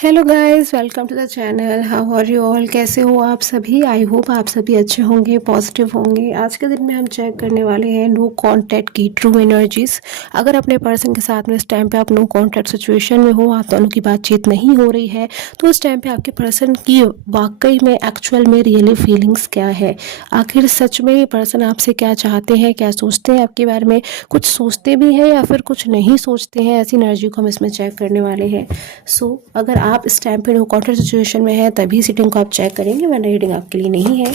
Hello guys, welcome to the channel. How are you all? कैसे हो आप सभी? आई होप आप सभी अच्छे होंगे, पॉजिटिव होंगे। आज के दिन में हम चेक करने वाले हैं नो कांटेक्ट की ट्रू एनर्जीज। अगर अपने पर्सन के साथ में इस टाइम पे आप नो कांटेक्ट सिचुएशन में हो, आप दोनों की बातचीत नहीं हो रही है, तो उस टाइम पे आपके पर्सन की वाकई में एक्चुअल में रियली फीलिंग्स क्या है। आखिर सच में ये पर्सन आपसे क्या चाहते हैं, क्या सोचते हैं आपके बारे में, कुछ सोचते भी हैं या फिर कुछ नहीं सोचते हैं। ऐसी एनर्जी को हम इसमें चेक करने वाले हैं। अगर आप इस टाइम पे नो कॉन्टैक्ट सिचुएशन में है तभी सीटिंग को आप चेक करेंगे, वरना रीडिंग आपके लिए नहीं है।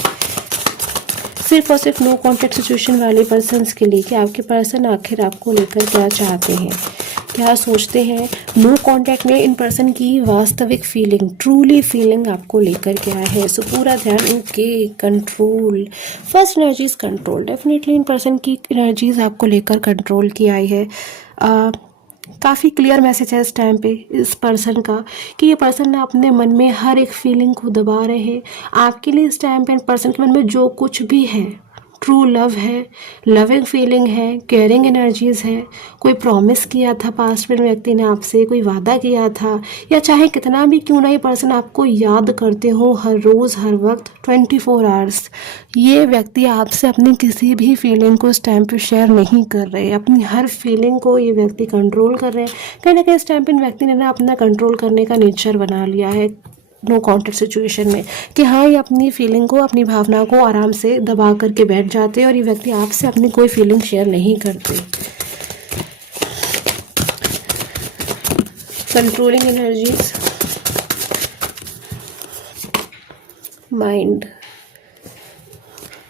सिर्फ और सिर्फ नो कॉन्टैक्ट सिचुएशन वाले पर्सन्स के लिए कि आपके पर्सन आखिर आपको लेकर क्या चाहते हैं, क्या सोचते हैं। नो कॉन्टैक्ट में इन पर्सन की वास्तविक फीलिंग, ट्रूली फीलिंग आपको लेकर क्या है। सो पूरा ध्यान इनके control. First energies control. Definitely in person की एनर्जीज आपको लेकर कंट्रोल की आई है। काफ़ी क्लियर मैसेज है इस टाइम पे इस पर्सन का कि ये पर्सन ना अपने मन में हर एक फीलिंग को दबा रहे हैं। आपके लिए इस टाइम पे इन पर्सन के मन में जो कुछ भी है, ट्रू लव है, लविंग फीलिंग है, केयरिंग एनर्जीज है। कोई प्रॉमिस किया था पास्ट में व्यक्ति ने आपसे, कोई वादा किया था, या चाहे कितना भी क्यों ना ये पर्सन आपको याद करते हो हर रोज़ हर वक्त 24 आवर्स, ये व्यक्ति आपसे अपनी किसी भी फीलिंग को इस टाइम पे शेयर नहीं कर रहे। अपनी हर फीलिंग को ये व्यक्ति कंट्रोल कर रहे हैं। कहीं ना कहीं इस टाइम पे इन व्यक्ति ने ना अपना कंट्रोल करने का नेचर बना लिया है नो कॉन्टैक्ट सिचुएशन में, कि हाँ ये अपनी फीलिंग को, अपनी भावना को आराम से दबा करके बैठ जाते हैं और ये व्यक्ति आपसे अपनी कोई फीलिंग शेयर नहीं करते। Controlling energies, mind.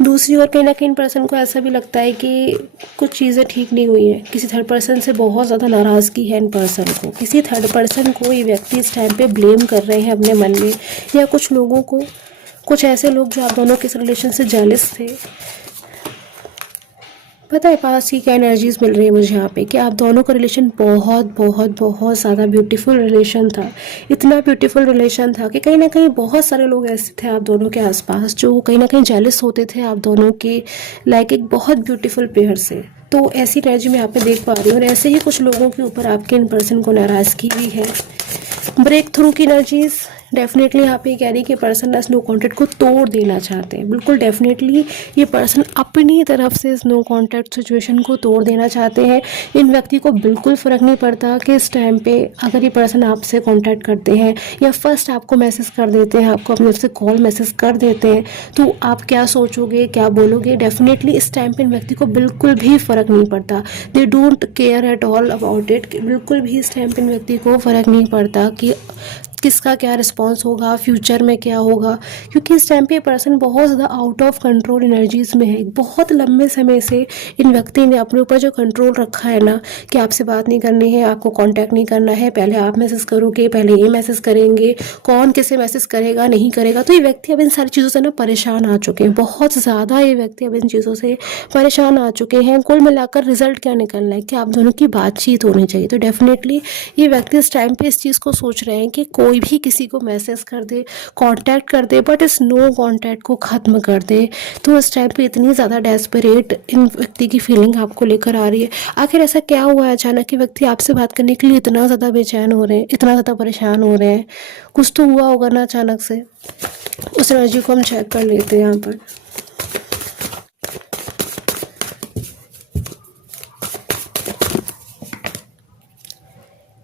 दूसरी ओर कहीं ना कहीं पर्सन को ऐसा भी लगता है कि कुछ चीज़ें ठीक नहीं हुई हैं। किसी थर्ड पर्सन से बहुत ज़्यादा नाराज़गी है इन पर्सन को। किसी थर्ड पर्सन को ये व्यक्ति इस टाइम पे ब्लेम कर रहे हैं अपने मन में, या कुछ लोगों को, कुछ ऐसे लोग जो आप दोनों के इस रिलेशन से जेलस थे। पता है पास की क्या एनर्जीज मिल रही है मुझे यहाँ पे, कि आप दोनों का रिलेशन बहुत बहुत बहुत ज़्यादा ब्यूटीफुल रिलेशन था। इतना ब्यूटीफुल रिलेशन था कि कहीं ना कहीं बहुत सारे लोग ऐसे थे आप दोनों के आसपास जो कहीं ना कहीं जेलस होते थे आप दोनों के लाइक एक बहुत ब्यूटीफुल पेयर से। तो ऐसी एनर्जी मैं यहाँ पे देख पा रही हूँ, और ऐसे ही कुछ लोगों के ऊपर आपके इन पर्सन को नाराज़गी भी है। ब्रेक थ्रू की एनर्जीज डेफिनेटली यहाँ पे कह रही है कि पर्सन इस नो कॉन्टैक्ट को तोड़ देना चाहते हैं। बिल्कुल डेफिनेटली ये पर्सन अपनी तरफ से इस नो कॉन्टैक्ट सिचुएशन को तोड़ देना चाहते हैं। इन व्यक्ति को बिल्कुल फ़र्क नहीं पड़ता कि इस टाइम पे अगर ये पर्सन आपसे कॉन्टैक्ट करते हैं या फर्स्ट आपको मैसेज कर देते हैं, आपको अपने से कॉल मैसेज कर देते हैं, तो आप क्या सोचोगे, क्या बोलोगे। डेफिनेटली इस टाइम पे इन व्यक्ति को बिल्कुल भी फ़र्क नहीं पड़ता। They don't care at all about it. बिल्कुल भी इस टाइम पे इन व्यक्ति को फ़र्क नहीं पड़ता कि किसका क्या रिस्पॉन्स होगा, फ्यूचर में क्या होगा, क्योंकि इस टाइम पे पर्सन बहुत ज़्यादा आउट ऑफ कंट्रोल एनर्जीज़ में है। बहुत लंबे समय से इन व्यक्ति ने अपने ऊपर जो कंट्रोल रखा है ना, कि आपसे बात नहीं करनी है, आपको कांटेक्ट नहीं करना है, पहले आप मैसेज करोगे, पहले ये मैसेज करेंगे, कौन किसे मैसेज करेगा नहीं करेगा। तो ये व्यक्ति अब इन सारी चीज़ों से ना परेशान आ चुके हैं, बहुत ज़्यादा ये व्यक्ति अब इन चीज़ों से परेशान आ चुके हैं। कुल मिलाकर रिजल्ट क्या निकलना है कि आप दोनों की बातचीत होनी चाहिए। तो डेफिनेटली ये व्यक्ति इस टाइम पे इस चीज़ को सोच रहे हैं कि कोई भी किसी को मैसेज कर दे, कांटेक्ट कर दे, बट इस नो कांटेक्ट को ख़त्म कर दे। तो इस टाइम पे इतनी ज़्यादा डेस्परेट इन व्यक्ति की फीलिंग आपको लेकर आ रही है। आखिर ऐसा क्या हुआ है अचानक कि व्यक्ति आपसे बात करने के लिए इतना ज़्यादा बेचैन हो रहे हैं, इतना ज़्यादा परेशान हो रहे हैं। कुछ तो हुआ होगा ना अचानक से। उस एनर्जी को हम चेक कर लेते हैं यहाँ पर।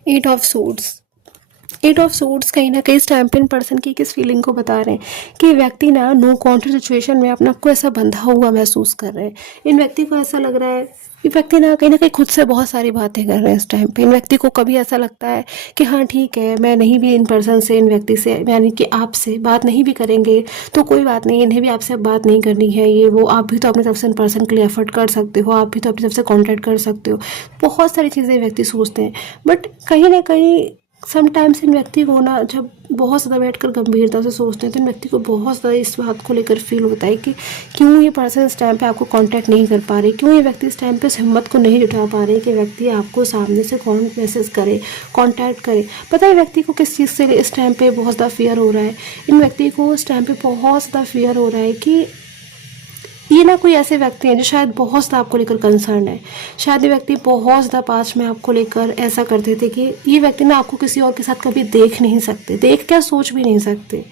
Eight of suits. Eight of suits कहीं ना कहीं इस टाइम पे इन पर्सन की किस फीलिंग को बता रहे हैं कि व्यक्ति ना नो कॉन्टैक्ट सिचुएशन में अपने आप को ऐसा बंधा हुआ महसूस कर रहे हैं। इन व्यक्ति को ऐसा लग रहा है कि व्यक्ति ना कहीं खुद से बहुत सारी बातें कर रहे हैं इस टाइम पे। इन व्यक्ति को कभी ऐसा लगता है कि हाँ ठीक है, मैं नहीं भी इन पर्सन से, इन व्यक्ति से, यानी कि आपसे बात नहीं भी करेंगे तो कोई बात नहीं, इन्हें भी आपसे बात नहीं करनी है, ये वो। आप भी तो अपनी तरफ से इन पर्सन के लिए एफर्ट कर सकते हो, आप भी तो अपनी तरफ से कॉन्टैक्ट कर सकते हो। बहुत सारी चीज़ें व्यक्ति सोचते हैं, बट कहीं ना कहीं समटाइम्स इन व्यक्ति को ना जब बहुत ज़्यादा बैठकर गंभीरता से सोचते हैं तो इन व्यक्ति को बहुत ज़्यादा इस बात को लेकर फील होता है कि क्यों ये पर्सन इस टाइम पे आपको कांटेक्ट नहीं कर पा रहे, क्यों ये व्यक्ति इस टाइम पे इस हिम्मत को नहीं जुटा पा रहे कि व्यक्ति आपको सामने से कौन मैसेज करे, कांटेक्ट करे। पता है व्यक्ति को किस चीज़ से इस टाइम पे बहुत ज़्यादा फियर हो रहा है। इन व्यक्ति को इस टाइम पे बहुत ज़्यादा फियर हो रहा है कि ये ना कोई ऐसे व्यक्ति हैं जो शायद बहुत ज़्यादा आपको लेकर कंसर्न है। शायद ये व्यक्ति बहुत ज़्यादा पास्ट में आपको लेकर ऐसा करते थे कि ये व्यक्ति ना आपको किसी और के साथ कभी देख नहीं सकते, देख क्या सोच भी नहीं सकते।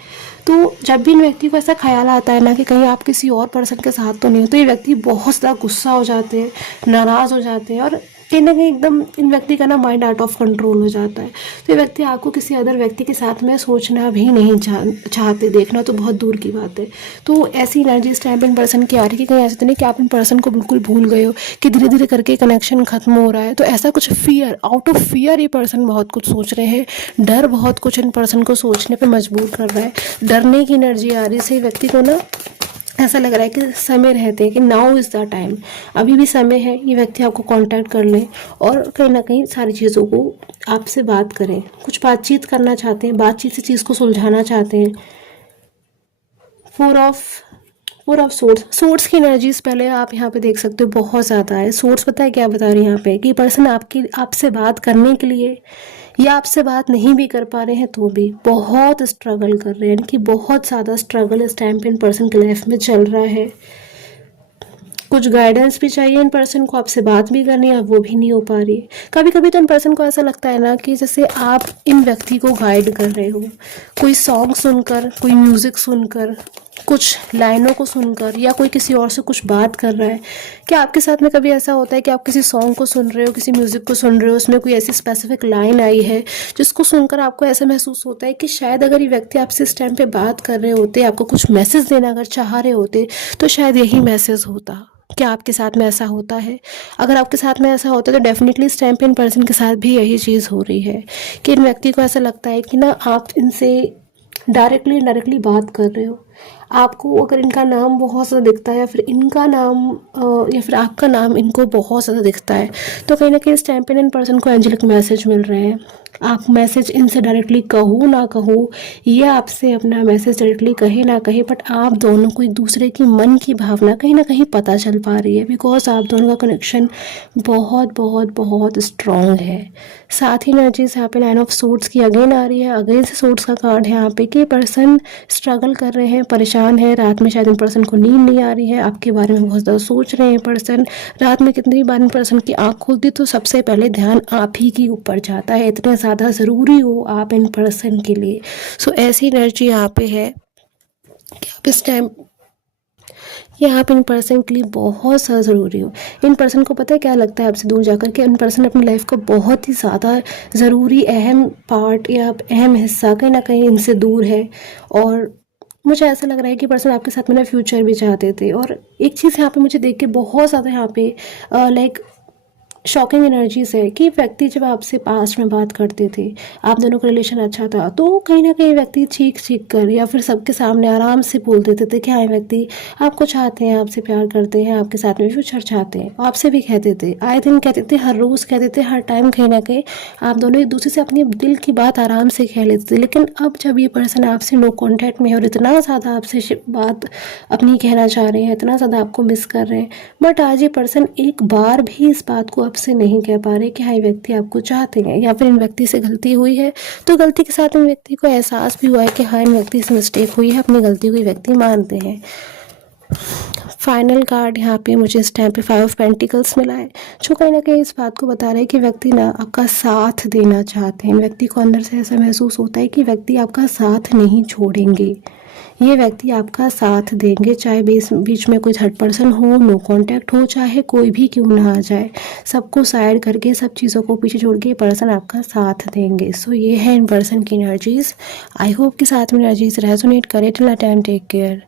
तो जब भी इन व्यक्ति को ऐसा ख्याल आता है ना कि कहीं आप किसी और पर्सन के साथ तो नहीं हो, तो ये व्यक्ति बहुत ज़्यादा गुस्सा हो जाते हैं, नाराज़ हो जाते हैं, और कहीं ना कहीं एकदम इन व्यक्ति का ना माइंड आउट ऑफ कंट्रोल हो जाता है। तो ये व्यक्ति आपको किसी अदर व्यक्ति के साथ में सोचना भी नहीं चाहते, देखना तो बहुत दूर की बात है। तो ऐसी एनर्जी इस टाइम पे इन पर्सन की आ रही है कि कहीं ऐसा तो नहीं कि आप इन पर्सन को बिल्कुल भूल गए हो, कि धीरे धीरे करके कनेक्शन खत्म हो रहा है। तो ऐसा कुछ फियर, आउट ऑफ फियर ये पर्सन बहुत कुछ सोच रहे हैं, डर बहुत कुछ इन पर्सन को सोचने पर मजबूर कर रहा है। डरने की एनर्जी आ रही है, इसे व्यक्ति को ना ऐसा लग रहा है कि समय रहते हैं कि नाउ इज़ द टाइम, अभी भी समय है, ये व्यक्ति आपको कांटेक्ट कर लें और कहीं ना कहीं सारी चीज़ों को आपसे बात करें, कुछ बातचीत करना चाहते हैं, बातचीत से चीज़ को सुलझाना चाहते हैं। फोर ऑफ सोर्ट्स की एनर्जीज पहले आप यहाँ पे देख सकते हो बहुत ज़्यादा है। सोर्ट्स पता है क्या बता रही है यहाँ पे, कि पर्सन आपसे बात करने के लिए या आपसे बात नहीं भी कर पा रहे हैं तो भी बहुत स्ट्रगल कर रहे हैं, यानी कि बहुत ज़्यादा स्ट्रगल इस टाइम पे इन पर्सन की लाइफ में चल रहा है। कुछ गाइडेंस भी चाहिए इन पर्सन को, आपसे बात भी करनी है, वो भी नहीं हो पा रही। कभी कभी तो इन पर्सन को ऐसा लगता है ना कि जैसे आप इन व्यक्ति को गाइड कर रहे हो, कोई सॉन्ग सुनकर, कोई म्यूज़िक सुनकर, कुछ लाइनों को सुनकर, या कोई किसी और से कुछ बात कर रहा है। क्या आपके साथ में कभी ऐसा होता है कि आप किसी सॉन्ग को सुन रहे हो, किसी म्यूज़िक को सुन रहे हो, उसमें कोई ऐसी स्पेसिफिक लाइन आई है जिसको सुनकर आपको ऐसा महसूस होता है कि शायद अगर ये व्यक्ति आपसे इस टाइम पे बात कर रहे होते, आपको कुछ मैसेज देना अगर चाह रहे होते, तो शायद यही मैसेज होता। क्या आपके साथ में ऐसा होता है? अगर आपके साथ में ऐसा होता है तो डेफिनेटली इस टाइम पे इन पर्सन के साथ भी यही चीज़ हो रही है कि इन व्यक्ति को ऐसा लगता है कि ना आप इनसे डायरेक्टली बात कर रहे हो। आपको अगर इनका नाम बहुत ज़्यादा दिखता है, या फिर इनका नाम या फिर आपका नाम इनको बहुत ज़्यादा दिखता है, तो कहीं ना कहीं इस टाइम पे इन पर्सन को एंजेलिक मैसेज मिल रहे हैं। आप मैसेज इनसे डायरेक्टली कहो ना कहो, ये आपसे अपना मैसेज डायरेक्टली कहे ना कहे, बट आप दोनों को एक दूसरे की मन की भावना कहीं ना कहीं पता चल पा रही है, बिकॉज आप दोनों का कनेक्शन बहुत बहुत बहुत स्ट्रॉन्ग है। साथ ही एनर्जीज यहाँ पे 9 ऑफ सोर्ड्स की अगेन आ रही है, अगेन से सोर्ड्स का कार्ड है यहाँ पे कि पर्सन स्ट्रगल कर रहे हैं, परेशान है, रात में शायद इन पर्सन को नींद नहीं आ रही है, आपके बारे में बहुत ज़्यादा सोच रहे हैं पर्सन। रात में कितनी बार इन पर्सन की आँख खुलती तो सबसे पहले ध्यान आप ही के ऊपर जाता है, इतने ज़्यादा ज़रूरी हो आप इन पर्सन के लिए। सो ऐसी एनर्जी यहाँ पे है कि आप इस टाइम यहाँ पे इन पर्सन के लिए बहुत ज़्यादा ज़रूरी हो। इन पर्सन को पता है क्या लगता है आपसे दूर जाकर के, इन पर्सन अपनी लाइफ का बहुत ही ज़्यादा ज़रूरी अहम पार्ट या अहम हिस्सा कहीं ना कहीं इनसे दूर है। और मुझे ऐसा लग रहा है कि पर्सन आपके साथ में ना फ्यूचर भी चाहते थे। और एक चीज़ यहाँ पे मुझे देख के बहुत ज़्यादा यहाँ पे लाइक शॉकिंग एनर्जीज है कि व्यक्ति जब आपसे पास्ट में बात करते थे, आप दोनों का रिलेशन अच्छा था, तो कहीं ना कहीं व्यक्ति चीख कर या फिर सबके सामने आराम से बोल देते थे कि हाँ व्यक्ति आपको चाहते हैं, आपसे प्यार करते हैं, आपके साथ में फ्यूचर चाहते हैं। आपसे भी कहते थे, आए दिन कहते थे, हर रोज़ कहते थे, हर टाइम कहीं ना कहीं आप दोनों एक दूसरे से अपने दिल की बात आराम से कह लेते थे। लेकिन अब जब ये पर्सन आपसे नो कॉन्टैक्ट में है और इतना ज़्यादा आपसे बात अपनी कहना चाह रहे हैं, इतना ज़्यादा आपको मिस कर रहे हैं, बट आज ये पर्सन एक बार भी इस बात को आपसे नहीं कह पा रहे कि हाँ ये व्यक्ति आपको चाहते हैं, या फिर इन व्यक्ति से गलती हुई है तो गलती के साथ इन व्यक्ति को एहसास भी हुआ है कि हाँ इन व्यक्ति से मिस्टेक हुई है, अपनी गलती को ये व्यक्ति मानते हैं। फाइनल कार्ड यहाँ पे मुझे इस टाइम पे 5 ऑफ पेंटिकल्स मिला है, जो कहीं ना कहीं इस बात को बता रहा है कि व्यक्ति ना आपका साथ देना चाहते हैं। व्यक्ति को अंदर से ऐसा महसूस होता है कि व्यक्ति आपका साथ नहीं छोड़ेंगे, ये व्यक्ति आपका साथ देंगे, चाहे बीच में कोई थर्ड पर्सन हो, नो कांटेक्ट हो, चाहे कोई भी क्यों ना आ जाए, सबको साइड करके सब चीज़ों को पीछे छोड़ के ये पर्सन आपका साथ देंगे। सो ये है इन पर्सन की एनर्जीज। आई होप कि साथ में एनर्जीज रेजोनेट करे। Till that time take care.